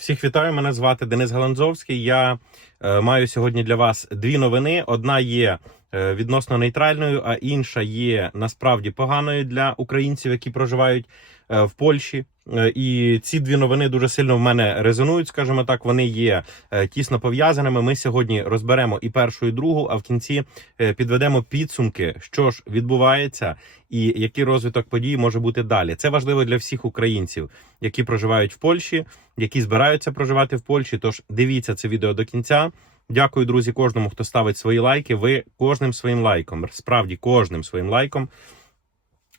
Всіх вітаю. Мене звати Денис Галанзовський. Я маю сьогодні для вас дві новини. Одна є е, відносно нейтральною, а інша є насправді поганою для українців, які проживають е, в Польщі. Е, і ці дві новини дуже сильно в мене резонують. скажімо так, вони є е, тісно пов'язаними. Ми сьогодні розберемо і першу, і другу, а в кінці е, підведемо підсумки, що ж відбувається, і який розвиток подій може бути далі. Це важливо для всіх українців, які проживають в Польщі, які збираються проживати в Польщі. Тож дивіться це відео до кінця. Дякую, друзі, кожному, хто ставить свої лайки. Ви кожним своїм лайком, справді кожним своїм лайком.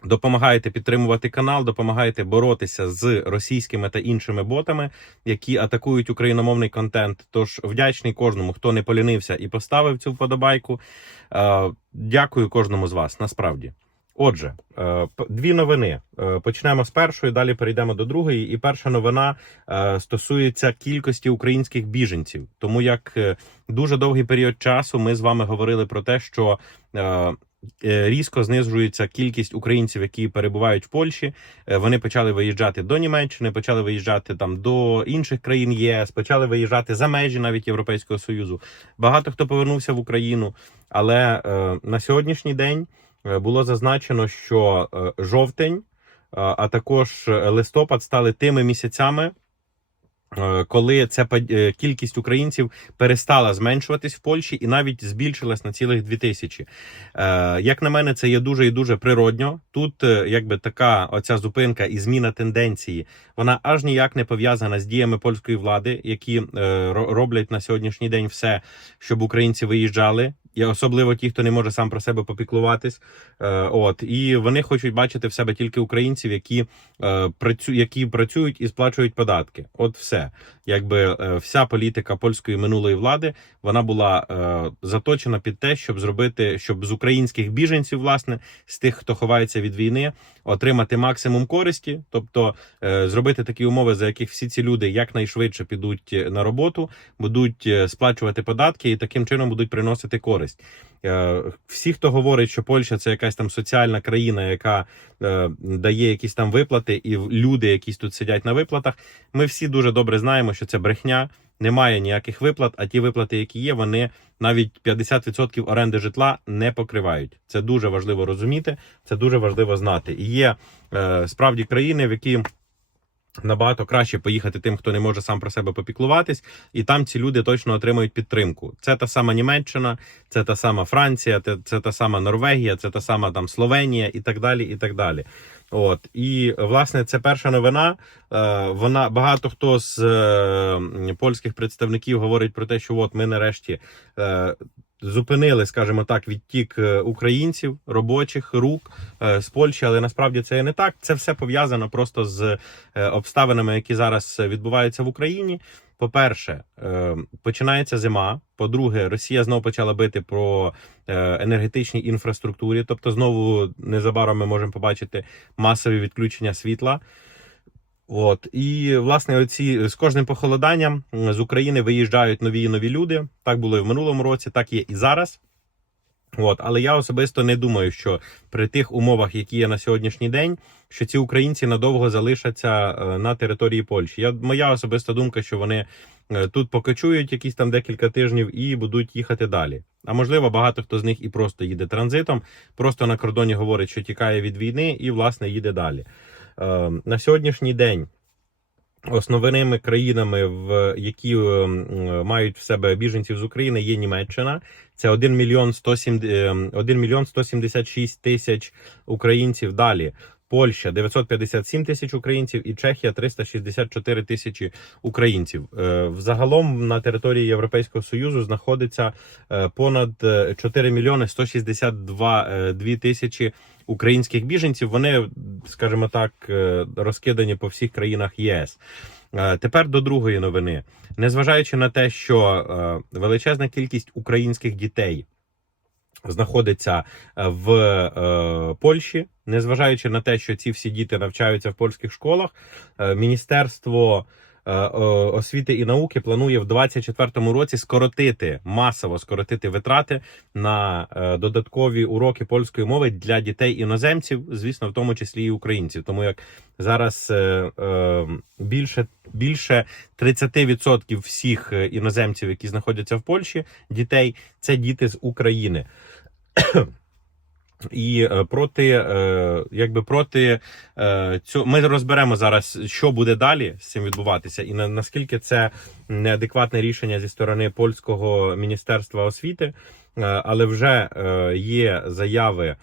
Допомагаєте підтримувати канал, допомагаєте боротися з російськими та іншими ботами, які атакують україномовний контент. Тож вдячний кожному, хто не полінився і поставив цю вподобайку. Е, Дякую кожному з вас. Насправді. Отже, е, дві новини. Е, Почнемо з першої, далі перейдемо до другої. І перша новина е, стосується кількості українських біженців. Тому як дуже довгий період часу ми з вами говорили про те, що різко знижується кількість українців, які перебувають в Польщі. Вони почали виїжджати до Німеччини, почали виїжджати там до інших країн ЄС, почали виїжджати за межі навіть Європейського союзу. Багато хто повернувся в Україну, але на сьогоднішній день було зазначено, що е, жовтень, е, а також е, листопад стали тими місяцями. е, Коли ця е, кількість українців перестала зменшуватись в Польщі і навіть збільшилась на цілих 2000. Е, Як на мене, це є дуже і дуже природньо. Тут е, якби така оця зупинка і зміна тенденції, вона аж ніяк не пов'язана з діями польської влади, які е, роблять на сьогоднішній день все, щоб українці виїжджали. І особливо ті, хто не може сам про себе попіклуватись. Е, от і вони хочуть бачити в себе тільки українців, які е, працю, які працюють і сплачують податки. От все, якби е, вся політика польської минулої влади вона була заточена під те, щоб зробити, щоб з українських біженців, власне, з тих, хто ховається від війни, отримати максимум користі, тобто зробити такі умови, за яких всі ці люди якнайшвидше підуть на роботу, будуть сплачувати податки і таким чином будуть приносити користь. Е, Всі, хто говорить, що Польща це якась там соціальна країна, яка е, дає якісь там виплати, і люди, якісь тут сидять на виплатах, ми всі дуже добре знаємо, що це брехня. Немає ніяких виплат, а ті виплати, які є, вони навіть 50% оренди житла не покривають. Це дуже важливо розуміти, це дуже важливо знати. І є е, справді країни, в які набагато краще поїхати тим, хто не може сам про себе попіклуватись, і там ці люди точно отримують підтримку. Це та сама Німеччина, це та сама Франція, це, та сама Норвегія, це та сама там Словенія і так далі. І так далі. От і власне це перша новина. Е, Вона багато хто з е, польських представників говорить про те, що от ми нарешті е, зупинили, скажімо так, відтік е, українців, робочих рук е, з Польщі, але насправді це не так. Це все пов'язано просто з е, обставинами, які зараз відбуваються в Україні. По-перше, е, починається зима. По-друге, Росія знову почала бити про енергетичній інфраструктурі. Тобто, знову незабаром ми можемо побачити масові відключення світла. От і власне, оці з кожним похолоданням з України виїжджають нові і нові люди. Так було і в минулому році, так є і зараз. От, але я особисто не думаю, що при тих умовах, які є на сьогоднішній день, що ці українці надовго залишаться е, на території Польщі. Я моя особиста думка, що вони е, тут покочують якісь там декілька тижнів і будуть їхати далі. А можливо, багато хто з них і просто їде транзитом, просто на кордоні говорить, що тікає від війни, і власне їде далі. Е, На сьогоднішній день. Основними країнами, в які е, мають в себе біженців з України, є Німеччина. Це 1 мільйон 107, е, 1 мільйон 176 тисяч українців. Далі Польща 957 тисяч українців і Чехія 364 тисячі українців. Е, Взагалом на території Європейського союзу знаходиться е, понад е, 4 мільйони 162 е, дві тисячі українських біженців. Вони, скажімо так, е, розкидані по всіх країнах ЄС. Е, Тепер до другої новини. Незважаючи на те, що е, величезна кількість українських дітей знаходиться е, в е, Польщі, незважаючи на те, що ці всі діти навчаються в польських школах, е, міністерство освіти і науки планує в 2024 році скоротити масово скоротити витрати на е, додаткові уроки польської мови для дітей іноземців, звісно, в тому числі і українців. Тому як зараз е, е, більше більше 30% всіх е, іноземців, які знаходяться в Польщі, дітей, це діти з України. І е, проти, е, якби проти е, цього, ми розберемо зараз, що буде далі з цим відбуватися, і на, наскільки це неадекватне рішення зі сторони польського міністерства освіти, але вже є заяви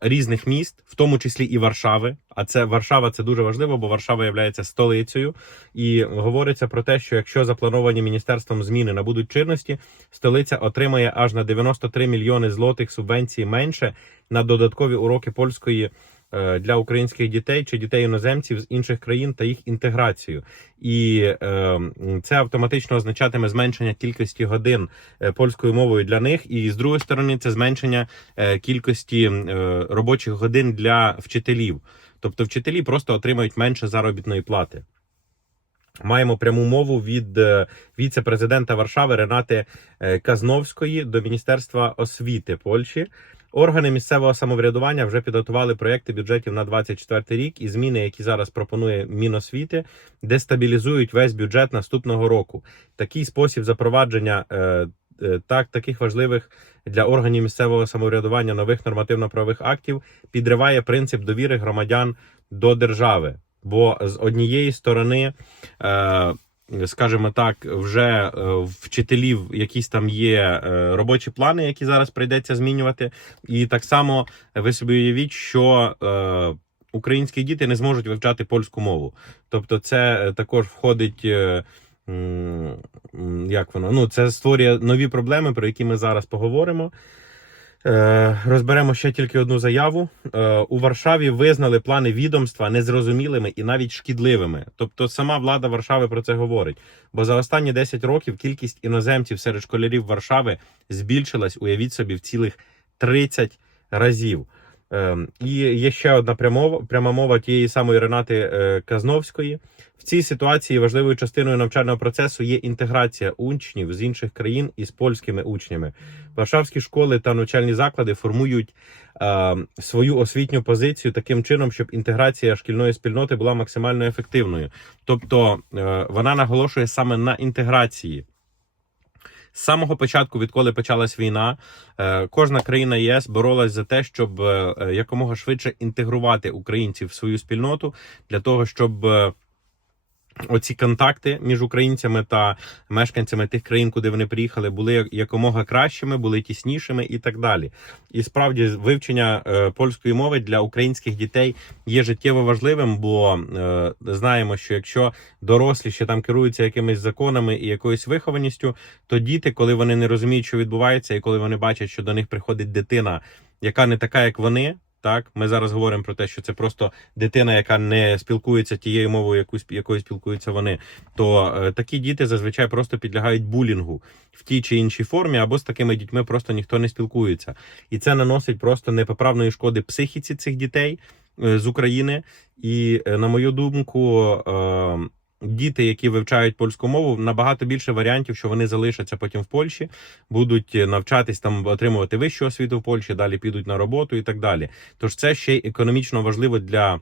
різних міст, в тому числі і Варшави. А це Варшава це дуже важливо, бо Варшава є столицею, і говориться про те, що якщо заплановані міністерством зміни набудуть чинності, столиця отримає аж на 93 мільйони злотих субвенцій менше на додаткові уроки польської е, для українських дітей чи дітей іноземців з інших країн та їх інтеграцію. І е, це автоматично означатиме зменшення кількості годин е, польською мовою для них, і з другої сторони, це зменшення е, кількості е, робочих годин для вчителів. Тобто вчителі просто отримають менше заробітної плати. Маємо пряму мову від е, віце-президента Варшави Ренати е, Казновської до Міністерства освіти Польщі. Органи місцевого самоврядування вже підготували проекти бюджетів на 24 рік, і зміни, які зараз пропонує Міносвіти, дестабілізують весь бюджет наступного року. Такий спосіб запровадження е, е, так таких важливих для органів місцевого самоврядування нових нормативно-правових актів підриває принцип довіри громадян до держави. Бо з однієї сторони, е, скажімо так, вже е, вчителів якісь там є е, робочі плани, які зараз прийдеться змінювати. І так само ви собі уявіть, що е, українські діти не зможуть вивчати польську мову. Тобто, це також входить. Як воно? Ну, це створює нові проблеми, про які ми зараз поговоримо. Е, Розберемо ще тільки одну заяву. Е, У Варшаві визнали плани відомства незрозумілими і навіть шкідливими. Тобто, сама влада Варшави про це говорить. Бо за останні 10 років кількість іноземців серед школярів Варшави збільшилась, уявіть собі, в цілих 30 разів. Е, І є ще одна прямова, пряма мова тієї самої Ренати е, Казновської. В цій ситуації важливою частиною навчального процесу є інтеграція учнів з інших країн із польськими учнями. Варшавські школи та навчальні заклади формують е, свою освітню позицію таким чином, щоб інтеграція шкільної спільноти була максимально ефективною. Тобто е, вона наголошує саме на інтеграції. З самого початку, відколи почалась війна, е, кожна країна ЄС боролась за те, щоб е, е, якомога швидше інтегрувати українців в свою спільноту для того, щоб оці контакти між українцями та мешканцями тих країн, куди вони приїхали, були якомога кращими, були тіснішими і так далі. І справді вивчення е, польської мови для українських дітей є життєво важливим, бо е, знаємо, що якщо дорослі ще там керуються якимись законами і якоюсь вихованістю, то діти, коли вони не розуміють, що відбувається, і коли вони бачать, що до них приходить дитина, яка не така, як вони. Так, ми зараз говоримо про те, що це просто дитина, яка не спілкується тією мовою, яку якою спілкуються вони. То е, такі діти зазвичай просто підлягають булінгу в тій чи іншій формі, або з такими дітьми просто ніхто не спілкується, і це наносить просто непоправної шкоди психіці цих дітей е, з України. І е, на мою думку, е, діти, які вивчають польську мову, набагато більше варіантів, що вони залишаться потім в Польщі, будуть навчатись там, отримувати вищу освіту в Польщі, далі підуть на роботу і так далі. Тож це ще й економічно важливо для.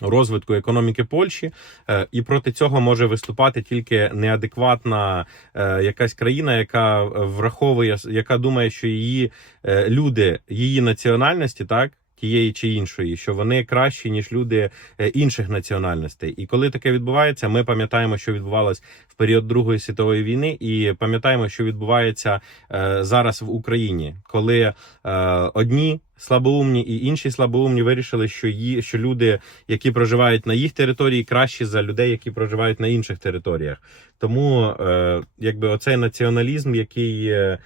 Розвитку економіки Польщі, Е, і проти цього може виступати тільки неадекватна е, якась країна, яка враховує, яка думає, що її е, люди її національності, так тієї чи іншої, що вони кращі ніж люди е, інших національностей. І коли таке відбувається, ми пам'ятаємо, що відбувалось в період Другої світової війни, і пам'ятаємо, що відбувається е, зараз в Україні, коли е, одні слабоумні і інші слабоумні вирішили, що ї, що люди, які проживають на їх території, кращі за людей, які проживають на інших територіях. Тому, е, якби оцей націоналізм, який е,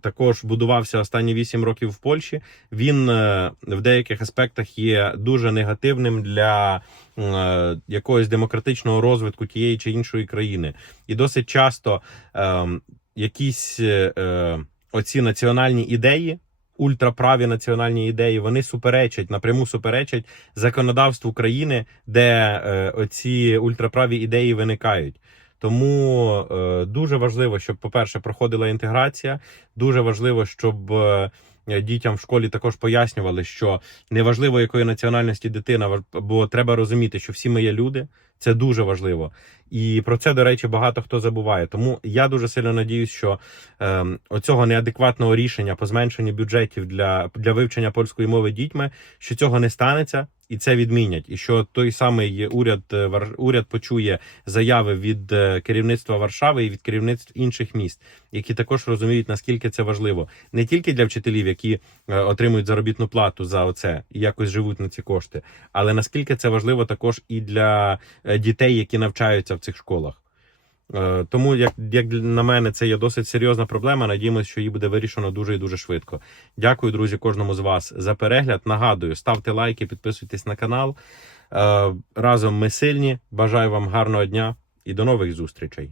також будувався останні вісім років в Польщі, він е, в деяких аспектах є дуже негативним для е, якогось демократичного розвитку тієї чи іншої країни. І досить часто е, якісь е, оці національні ідеї. ультраправі національні ідеї, вони суперечать напряму суперечать законодавству України, де е, оці ультраправі ідеї виникають. Тому е, дуже важливо, щоб, по-перше, проходила інтеграція. Дуже важливо, щоб е, дітям в школі також пояснювали, що неважливо, якої національності дитина, бо треба розуміти, що всі ми є люди. Це дуже важливо. І про це, до речі, багато хто забуває. Тому я дуже сильно надіюсь, що е, оцього неадекватного рішення по зменшенню бюджетів для, для вивчення польської мови дітьми, що цього не станеться, і це відмінять. І що той самий уряд е, уряд почує заяви від е, керівництва Варшави і від керівництв інших міст, які також розуміють наскільки це важливо не тільки для вчителів, які е, отримують заробітну плату за оце і якось живуть на ці кошти, але наскільки це важливо також і для дітей, які навчаються в цих школах. Е, Тому, як, як на мене, це є досить серйозна проблема. Надіємося, що її буде вирішено дуже і дуже швидко. Дякую, друзі, кожному з вас за перегляд. Нагадую, ставте лайки, підписуйтесь на канал. Е, Разом ми сильні. Бажаю вам гарного дня і до нових зустрічей.